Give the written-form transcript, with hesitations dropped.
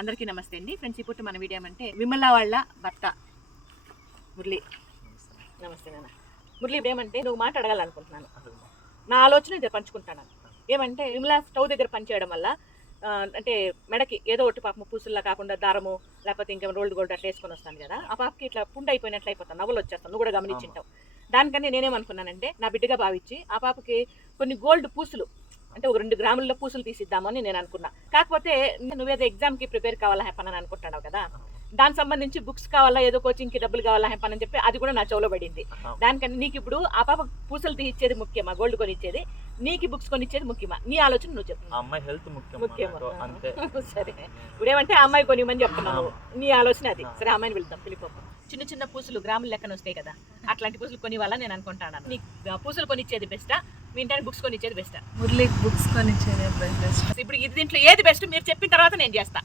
అందరికీ నమస్తే అండి ఫ్రెండ్స్. ఇప్పుడు మన వీడియో అంటే విమల వాళ్ళ భర్త మురళి. నమస్తే నాన్న. మురళి, ఇప్పుడు ఏమంటే నువ్వు మాట అడగాలనుకుంటున్నాను. నా ఆలోచన ఇది పంచుకుంటాను. ఏమంటే విమల స్టవ్ దగ్గర పనిచేయడం వల్ల అంటే మెడకి ఏదో ఒకటి పాపం పూసుల్లా కాకుండా దారము లేకపోతే ఇంకా రోల్డ్ గోల్డ్ అట్లా వేసుకొని వస్తాను కదా, ఆ పాపకి ఇట్లా పుండు అయిపోయినట్లు అయిపోతాను, నవ్వులు వచ్చేస్తాను. నువ్వు కూడా గమనించింటావు. దానికన్నా నేనేమనుకున్నానంటే నా బిడ్డగా భావించి ఆ పాపకి కొన్ని గోల్డ్ పూసులు అంటే ఒక 2 గ్రాముల పూసులు తీసిద్దామని నేను అనుకున్నా. కాకపోతే నువ్వేదో ఎగ్జామ్కి ప్రిపేర్ కావాలా హ్యాపన్ అని అనుకుంటున్నావు కదా, దానికి సంబంధించి బుక్స్ కావాలా, ఏదో కోచింగ్కి డబ్బులు కావాలా హ్యాపన్ అని చెప్పి అది కూడా నా చెవులో పడింది. దానికన్నా నీకు ఇప్పుడు ఆ పాప పూసలు తీయించేది ముఖ్యమా, గోల్డ్ కొనిచ్చేది, నీకు బుక్స్ కొనిచ్చేది ముఖ్యమా? నీ ఆలోచన నువ్వు చెప్పు. అమ్మాయి హెల్త్ ముఖ్యం. సరే, ఇప్పుడు ఏమంటే ఆ అమ్మాయి కొనిమని చెప్తున్నావు, నీ ఆలోచన అది. సరే, అమ్మాయిని వెళ్తాం పిలిపోపు. చిన్న చిన్న పూసులు గ్రాముల లెక్కన వస్తాయి కదా, అట్లాంటి పూసులు కొని వాళ్ళ నేను అనుకుంటాను. నీకు పూసులు కొనిచ్చేది బెస్టా, మీ ఇంటానికి బుక్స్ కొనిచ్చేది బెస్టా? మురళికి బుక్స్ కొనిచ్చేది బెస్ట్. ఇప్పుడు ఇది దీంట్లో ఏది బెస్ట్ మీరు చెప్పిన తర్వాత నేను చేస్తా.